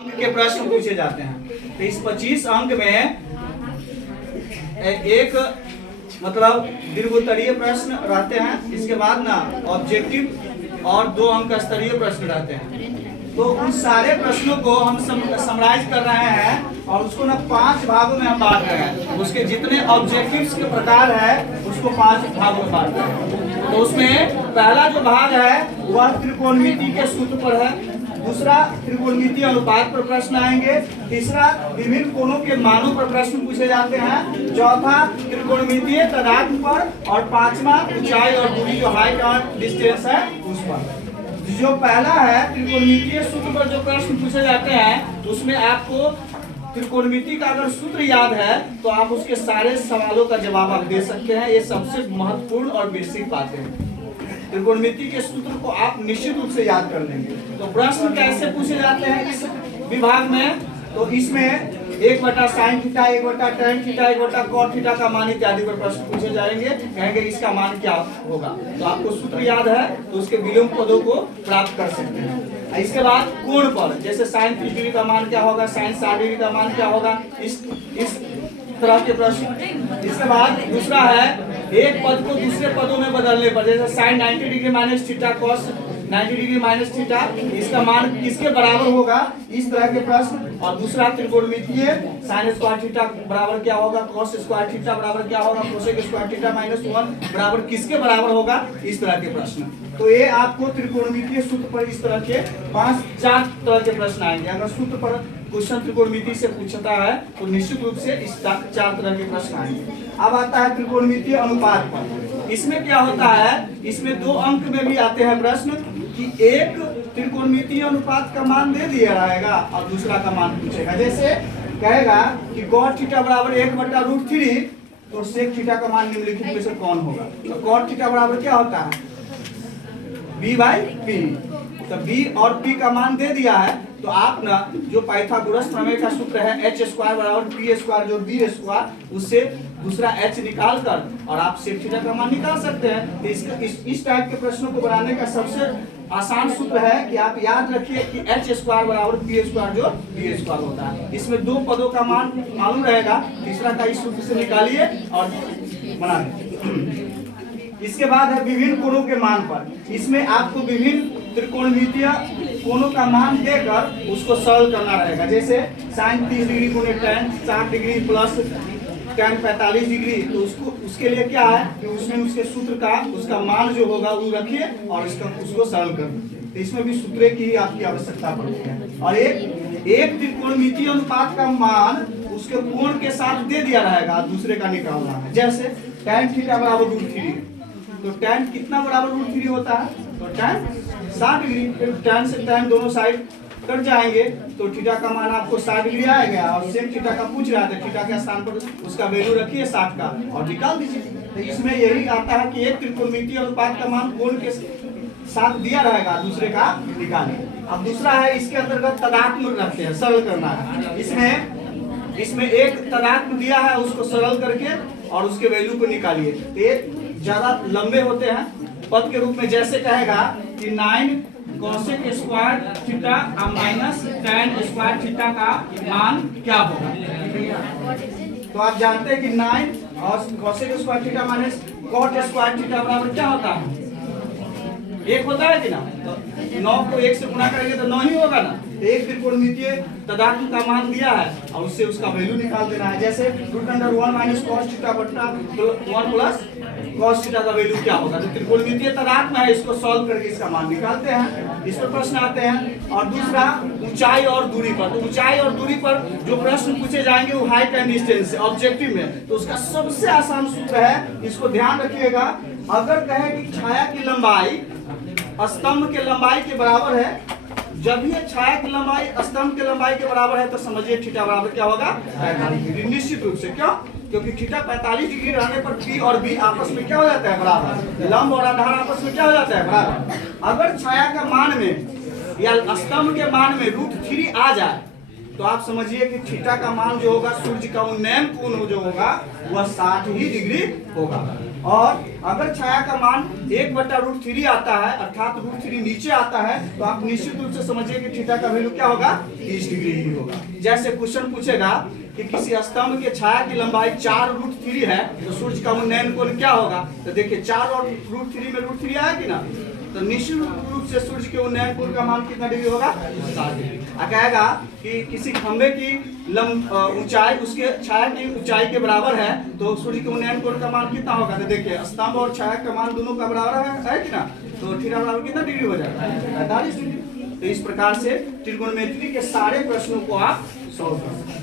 अंक के प्रश्न पूछे जाते हैं। तो इस 25 अंक में एक मतलब दीर्घोत्तरीय प्रश्न रहते हैं, इसके बाद ना ऑब्जेक्टिव और 2 अंक स्तरीय प्रश्न रहते हैं। तो उन सारे प्रश्नों को हम समराइज कर रहे हैं और उसको ना 5 भागों में हम बांट रहे हैं। उसके जितने ऑब्जेक्टिव्स के प्रकार है उसको 5 भागों में बांट रहे हैं। तो उसमें पहला जो भाग है वह त्रिकोणमिति के सूत्र पर है, दूसरा त्रिकोणमितीय अनुपात पर प्रश्न आएंगे, तीसरा विभिन्न कोणों के मानों पर प्रश्न पूछे जाते हैं, चौथा त्रिकोणमितीय तदात्म पर, और पांचवा ऊंचाई और दूरी जो हाइट और डिस्टेंस है उस पर। जो पहला है त्रिकोणमितीय सूत्र पर जो प्रश्न पूछे जाते हैं उसमें आपको त्रिकोणमिति का अगर सूत्र याद है तो आप उसके सारे सवालों का जवाब आप दे सकते हैं। ये सबसे महत्वपूर्ण और बेसिक बातें हैं। त्रिकोणमिति के सूत्र को आप निश्चित रूप से याद कर लेंगे। तो प्रश्न कैसे पूछे जाते हैं इस विभाग में, तो इसमें 1/sin theta, 1/tan theta, 1/cot theta का मान इत्यादि पर प्रश्न पूछे जाएंगे। कहेंगे इसका मान क्या होगा, तो आपको सूत्र याद है तो उसके विलोम पदों को प्राप्त कर सकते हैं। इसके बाद कोण पर, जैसे sin 30 डिग्री का मान क्या होगा, sin 60 डिग्री का मान क्या होगा, इस तरह के प्रश्न। इसके बाद दूसरा है एक पद को दूसरे पदों में बदलने पर, जैसे sin 90 degree minus theta, cos 90 degree minus theta, इसका मान किसके बराबर होगा, इस तरह के प्रश्न। और दूसरा त्रिकोणमितीय sin स्क्वायर थीटा बराबर क्या होगा, cos स्क्वायर थीटा बराबर क्या होगा, cosec स्क्वायर थीटा माइनस 1 बराबर किसके बराबर होगा, इस तरह के प्रश्न। तो ये आपको त्रिकोणमितीय सूत्र पर इस तरह के 4 तरह के प्रश्न आएंगे। अगर सूत्र पर क्वेश्चन त्रिकोणमिति से पूछता है तो निश्चित रूप से इस 4 तरह के प्रश्न आएंगे। अब आता है त्रिकोणमितीय अनुपात पर। इसमें क्या होता है, इसमें 2 अंक में भी आते हैं प्रश्न कि एक त्रिकोणमितीय अनुपात का मान दे दिया रहेगा और दूसरा का मान पूछेगा। जैसे कहेगा कि cot थीटा बराबर 1/√3, तो sec थीटा का मान निम्नलिखित में से कौन होगा। तो cot थीटा बराबर क्या होता है, b/p। तो b और p का मान दे दिया है तो आप ना जो पाइथागोरस प्रमेय का सूत्र है h² बराबर p² जो b², उससे दूसरा h निकाल कर और आप sec थीटा का मान निकाल सकते हैं। तो इस टाइप के प्रश्नों को बनाने का सबसे आसान सूत्र है कि आप याद रखिए कि h² बराबर p² जो b² होता है। इसमें 2 पदों का मान मालूम रहेगा, तीसरा का इस सूत्र से निकालिए और बना लीजिए। इसके बाद है विभिन्न कोणों के मान पर। इसमें आपको विभिन्न त्रिकोणमितीय कोणों का मान देकर उसको सरल करना रहेगा। जैसे sin 30 डिग्री गुने tan 60 degree plus tan 45 degree, तो उसके लिए क्या है कि उसमें उसके सूत्र का उसका मान जो होगा वो रखिए और उसको सरल कर दीजिए। तो इसमें भी सूत्र की आपकी आवश्यकता पड़ती है। और एक त्रिकोणमितीय अनुपात का मान उसके कोण के साथ दे दिया रहेगा, दूसरे का निकालना है। जैसे tan थीटा बराबर √3, तो tan कितना बराबर √3 होता है, तो tan 60 डिग्री। फिर tan से tan दोनों साइड कट जाएंगे तो थीटा का मान आपको 60 डिग्री आएगा। और sec थीटा का पूछ रहा था, थीटा के स्थान पर उसका वैल्यू रखिए 60 का और निकाल दीजिए। तो इसमें यही आता है कि एक त्रिकोणमितीय अनुपात का मान कोण के साथ दिया रहेगा, दूसरे का निकालिए। अब दूसरा है इसके अंतर्गत तदात्म रखते हैं, सरल करना है। इसमें एक तदात्म दिया है, उसको सरल करके और उसके वैल्यू को निकालिए। तो ये ज्यादा लंबे होते हैं पद के रूप में। जैसे कहेगा कि 9 cosec square theta minus tan square theta का मान क्या होगा। तो आप जानते हैं कि 9 और cosec square theta minus cot square theta बराबर क्या होता है, 1 होता है कि ना। तो 9 को 1 से गुणा करेंगे तो 9 ही होगा ना। तो एक त्रिकोणमितीय तदात्म का मान दिया है और उससे उसका वैल्यू निकाल देना है। जैसे √1 माइनस cos थीटा बटा 1 प्लस cos थीटा का वैल्यू क्या होगा। तो त्रिकोणमितीय तदात्म है, इसको सॉल्व करके इसका मान निकालते हैं। इस पर प्रश्न आते हैं। और दूसरा ऊंचाई और दूरी पर। तो ऊंचाई और दूरी पर जो प्रश्न पूछे जाएंगे वो हाइट एंड डिस्टेंस से ऑब्जेक्टिव में। तो उसका सबसे आसान सूत्र है, इसको ध्यान रखिएगा। अगर कहे कि छाया की लंबाई स्तंभ के लंबाई के बराबर है, जब ये छाया की लंबाई स्तंभ के लंबाई के बराबर है तो समझिए थीटा बराबर क्या होगा, 45 डिग्री। निश्चित रूप से क्यों, क्योंकि थीटा 45 डिग्री रहने पर p और b आपस में क्या हो जाता है, बराबर। लंब और आधार आपस में क्या हो जाता है, बराबर। अगर छाया का मान में या स्तंभ के मान में √3 आ जाए तो आप समझिए कि थीटा का मान जो होगा सूर्य का उन्नयन कोण जो होगा वह 60 ही डिग्री होगा। और अगर छाया का मान 1/√3 आता है अर्थात √3 नीचे आता है तो आप निश्चित रूप से समझिए कि थीटा का वैल्यू क्या होगा 30 डिग्री ही होगा। जैसे क्वेश्चन पूछेगा कि किसी स्तंभ के छाया की लंबाई 4√3 है तो सूर्य का उन्नयन कोण क्या होगा, तो देखिए 4 और √3 में √3 आया कि ना, तो निश्चित रूप से सूर्य के उन्नयन कोण का मान कितना डिग्री होगा 60 डिग्री। कहेगा कि किसी खंभे की ऊंचाई उसके छाया की ऊंचाई के बराबर है तो सूर्य के उन्नयन कोण का मान कितना होगा, तो देखिए स्तंभ और छाया का मान दोनों का बराबर है कि ना, तो थीटा बराबर कितना डिग्री हो जाएगा 45 डिग्री। तो इस प्रकार से त्रिकोणमिति के सारे प्रश्नों को आप सॉल्व कर सकते हैं।